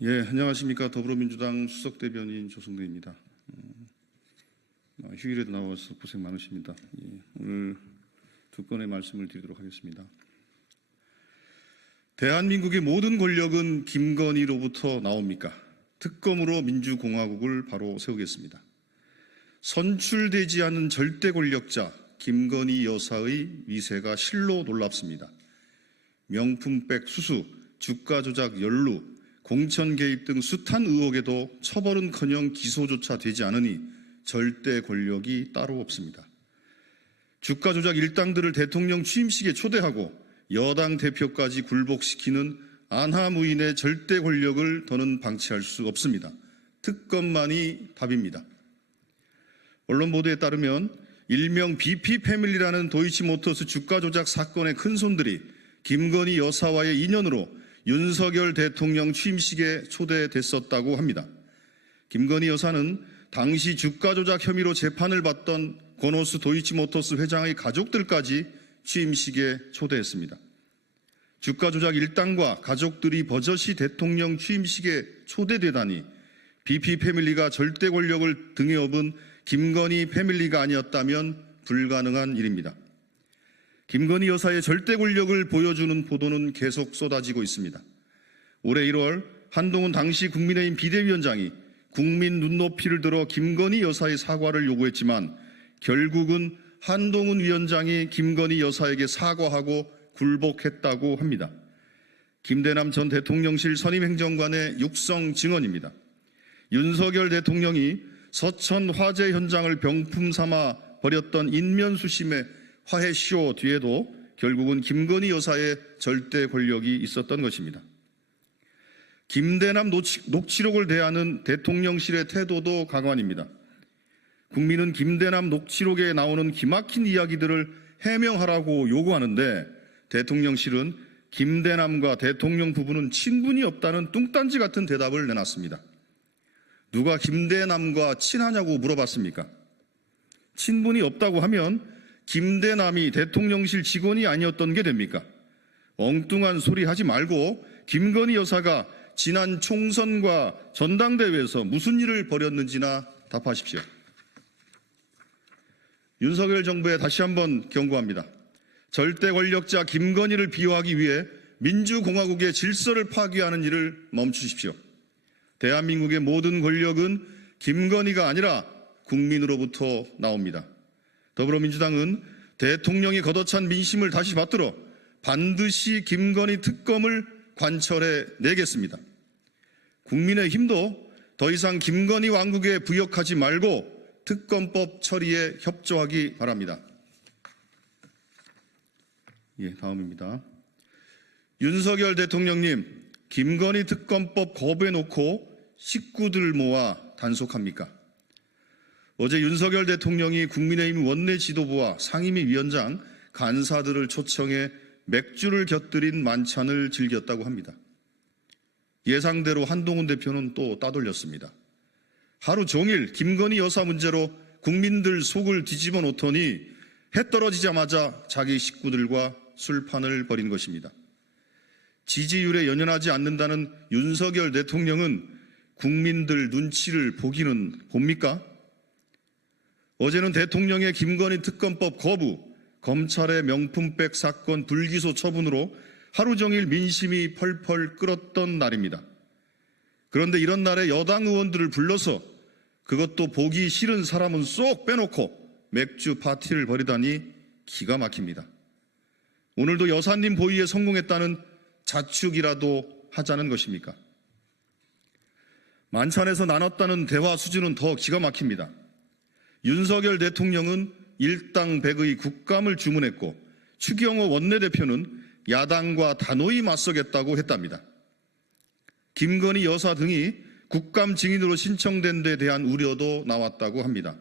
예, 안녕하십니까. 더불어민주당 수석대변인 조성래입니다. 휴일에도 나와서 고생 많으십니다. 예, 오늘 두 건의 말씀을 드리도록 하겠습니다. 대한민국의 모든 권력은 김건희로부터 나옵니까? 특검으로 민주공화국을 바로 세우겠습니다. 선출되지 않은 절대 권력자 김건희 여사의 위세가 실로 놀랍습니다. 명품백 수수, 주가 조작 연루, 공천 개입 등 숱한 의혹에도 처벌은커녕 기소조차 되지 않으니 절대 권력이 따로 없습니다. 주가 조작 일당들을 대통령 취임식에 초대하고 여당 대표까지 굴복시키는 안하무인의 절대 권력을 더는 방치할 수 없습니다. 특검만이 답입니다. 언론 보도에 따르면 일명 BP 패밀리라는 도이치모터스 주가 조작 사건의 큰손들이 김건희 여사와의 인연으로 윤석열 대통령 취임식에 초대됐었다고 합니다. 김건희 여사는 당시 주가 조작 혐의로 재판을 받던 고노스 도이치모터스 회장의 가족들까지 취임식에 초대했습니다. 주가 조작 일당과 가족들이 버젓이 대통령 취임식에 초대되다니 BP 패밀리가 절대 권력을 등에 업은 김건희 패밀리가 아니었다면 불가능한 일입니다. 김건희 여사의 절대 권력을 보여주는 보도는 계속 쏟아지고 있습니다. 올해 1월 한동훈 당시 국민의힘 비대위원장이 국민 눈높이를 들어 김건희 여사의 사과를 요구했지만 결국은 한동훈 위원장이 김건희 여사에게 사과하고 굴복했다고 합니다. 김대남 전 대통령실 선임행정관의 육성 증언입니다. 윤석열 대통령이 서천 화재 현장을 병품 삼아 벌였던 인면수심의 화해쇼 뒤에도 결국은 김건희 여사의 절대 권력이 있었던 것입니다. 김대남 녹취록을 대하는 대통령실의 태도도 가관입니다. 국민은 김대남 녹취록에 나오는 기막힌 이야기들을 해명하라고 요구하는데 대통령실은 김대남과 대통령 부부는 친분이 없다는 뚱딴지 같은 대답을 내놨습니다. 누가 김대남과 친하냐고 물어봤습니까? 친분이 없다고 하면 김대남이 대통령실 직원이 아니었던 게 됩니까? 엉뚱한 소리 하지 말고 김건희 여사가 지난 총선과 전당대회에서 무슨 일을 벌였는지나 답하십시오. 윤석열 정부에 다시 한번 경고합니다. 절대 권력자 김건희를 비호하기 위해 민주공화국의 질서를 파괴하는 일을 멈추십시오. 대한민국의 모든 권력은 김건희가 아니라 국민으로부터 나옵니다. 더불어민주당은 대통령이 걷어찬 민심을 다시 받들어 반드시 김건희 특검을 관철해 내겠습니다. 국민의힘도 더 이상 김건희 왕국에 부역하지 말고 특검법 처리에 협조하기 바랍니다. 다음입니다. 윤석열 대통령님, 김건희 특검법 거부해놓고 식구들 모아 단속합니까? 어제 윤석열 대통령이 국민의힘 원내 지도부와 상임위 위원장, 간사들을 초청해 맥주를 곁들인 만찬을 즐겼다고 합니다. 예상대로 한동훈 대표는 또 따돌렸습니다. 하루 종일 김건희 여사 문제로 국민들 속을 뒤집어 놓더니 해 떨어지자마자 자기 식구들과 술판을 벌인 것입니다. 지지율에 연연하지 않는다는 윤석열 대통령은 국민들 눈치를 보기는 봅니까? 어제는 대통령의 김건희 특검법 거부, 검찰의 명품백 사건 불기소 처분으로 하루 종일 민심이 펄펄 끓었던 날입니다. 그런데 이런 날에 여당 의원들을 불러서 그것도 보기 싫은 사람은 쏙 빼놓고 맥주 파티를 벌이다니 기가 막힙니다. 오늘도 여사님 보위에 성공했다는 자축이라도 하자는 것입니까? 만찬에서 나눴다는 대화 수준은 더 기가 막힙니다. 윤석열 대통령은 일당백의 국감을 주문했고 추경호 원내대표는 야당과 단호히 맞서겠다고 했답니다. 김건희 여사 등이 국감 증인으로 신청된 데 대한 우려도 나왔다고 합니다.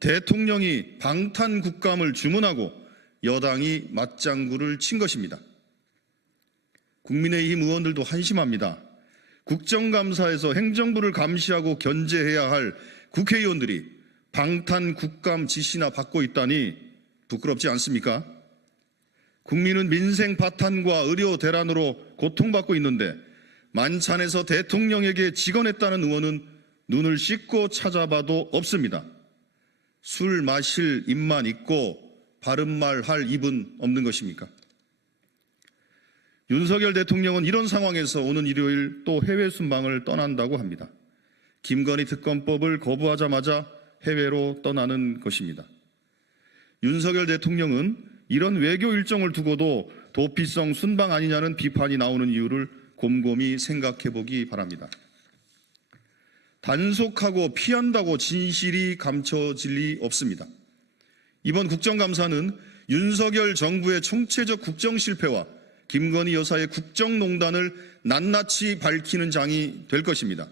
대통령이 방탄 국감을 주문하고 여당이 맞장구를 친 것입니다. 국민의힘 의원들도 한심합니다. 국정감사에서 행정부를 감시하고 견제해야 할 국회의원들이 방탄 국감 지시나 받고 있다니 부끄럽지 않습니까? 국민은 민생 파탄과 의료 대란으로 고통받고 있는데 만찬에서 대통령에게 직언했다는 의원은 눈을 씻고 찾아봐도 없습니다. 술 마실 입만 있고 바른 말 할 입은 없는 것입니까? 윤석열 대통령은 이런 상황에서 오는 일요일 또 해외 순방을 떠난다고 합니다. 김건희 특검법을 거부하자마자 해외로 떠나는 것입니다. 윤석열 대통령은 이런 외교 일정을 두고도 도피성 순방 아니냐는 비판이 나오는 이유를 곰곰이 생각해 보기 바랍니다. 단속하고 피한다고 진실이 감춰질 리 없습니다. 이번 국정감사는 윤석열 정부의 총체적 국정 실패와 김건희 여사의 국정농단을 낱낱이 밝히는 장이 될 것입니다.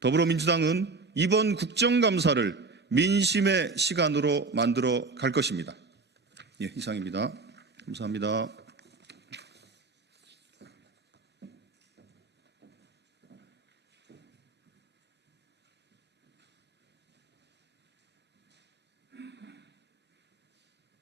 더불어민주당은 이번 국정감사를 민심의 시간으로 만들어 갈 것입니다. 이상입니다. 감사합니다.